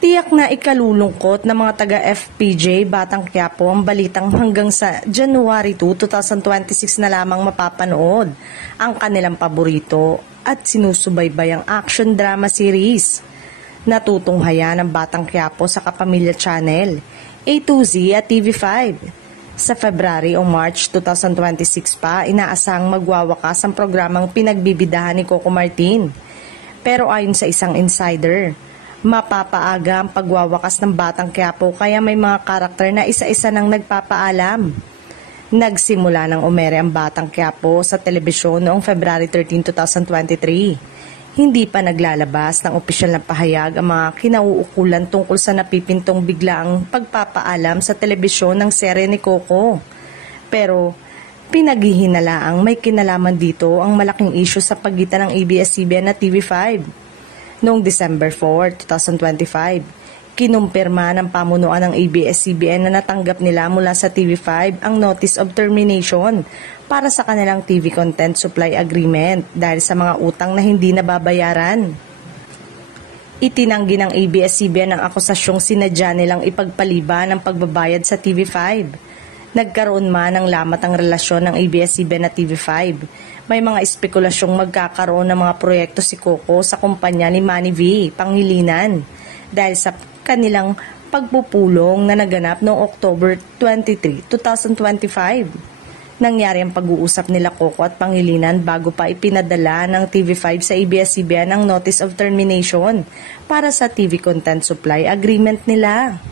Tiyak na ikalulungkot ng mga taga-FPJ Batang Quiapo ang balitang hanggang sa January 2, 2026 na lamang mapapanood ang kanilang paborito at sinusubaybayang action drama series na tutunghayan ng Batang Quiapo sa Kapamilya Channel, A2Z at TV5. Sa February o March 2026 pa, inaasahang magwawakas ang programang pinagbibidahan ni Coco Martin. Pero ayon sa isang insider, mapapaaga ang pagwawakas ng Batang Quiapo kaya may mga karakter na isa-isa nang nagpapaalam. Nagsimula ng umere ang Batang Quiapo sa telebisyon noong February 13, 2023. Hindi pa naglalabas ng opisyal na pahayag ang mga kinauukulan tungkol sa napipintong biglaang pagpapaalam sa telebisyon ng serye ni Coco. Pero pinaghihinalaang may kinalaman dito ang malaking issue sa pagitan ng ABS-CBN at TV5. Noong December 4, 2025, kinumpirma ng pamunuan ng ABS-CBN na natanggap nila mula sa TV5 ang Notice of Termination para sa kanilang TV Content Supply Agreement dahil sa mga utang na hindi nababayaran. Itinanggi ng ABS-CBN ang akusasyong sinadya nilang ipagpaliban ang pagbabayad sa TV5. Nagkaroon man ng lamat ang relasyon ng ABS-CBN at TV5. May mga espekulasyong magkakaroon ng mga proyekto si Coco sa kumpanya ni Manny V. Pangilinan dahil sa kanilang pagpupulong na naganap noong October 23, 2025. Nangyari ang pag-uusap nila Coco at Pangilinan bago pa ipinadala ng TV5 sa ABS-CBN ang Notice of Termination para sa TV Content Supply Agreement nila.